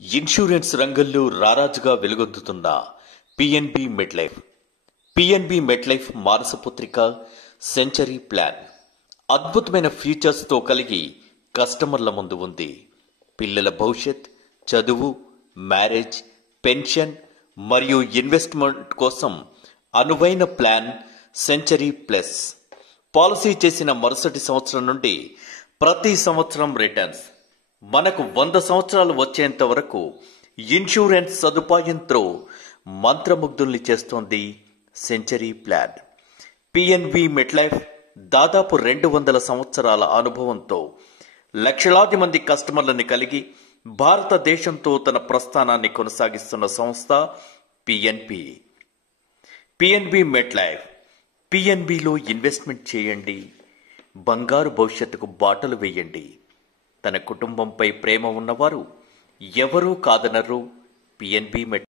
Insurance రంగంలో రారాజుగా వెలుగొందుతున్న PNB మెడ్లైఫ్. PNB మెడ్లైఫ్ మానసపుత్రిక century plan అద్భుతమైన ఫీచర్స్తో కలిగి కస్టమర్ల ముందు ఉంది. పిల్లల భవిష్యత్, చదువు, మ్యారేజ్, పెన్షన్ మరియు ఇన్వెస్ట్మెంట్ కోసం అనువైన ప్లాన్ సెంచరీ ప్లస్. పాలసీ చేసిన మరుసటి సంవత్సరం నుండి ప్రతి సంవత్సరం రిటర్న్స్, మనకు 100 సంవత్సరాలు వచ్చేంత వరకు ఇన్సూరెన్స్ సదుపాయంతో మంత్రముగ్ధుల్ని చేస్తోంది సెంచరీ ప్లాన్. పిఎన్బి మెడ్లైఫ్ దాదాపు 200 సంవత్సరాల అనుభవంతో లక్షలాది మంది కస్టమర్లను కలిగి భారతదేశంతో తన ప్రస్థానాన్ని కొనసాగిస్తున్న సంస్థ పిఎన్బి. పిఎన్బి మెడ్లైఫ్. పిఎన్బిలో ఇన్వెస్ట్మెంట్ చేయండి, బంగారు భవిష్యత్తుకు బాటలు వేయండి. తన కుటుంబంపై ప్రేమ ఉన్నవారు ఎవరూ కాదనరు పిఎన్బి మెడ్లైఫ్.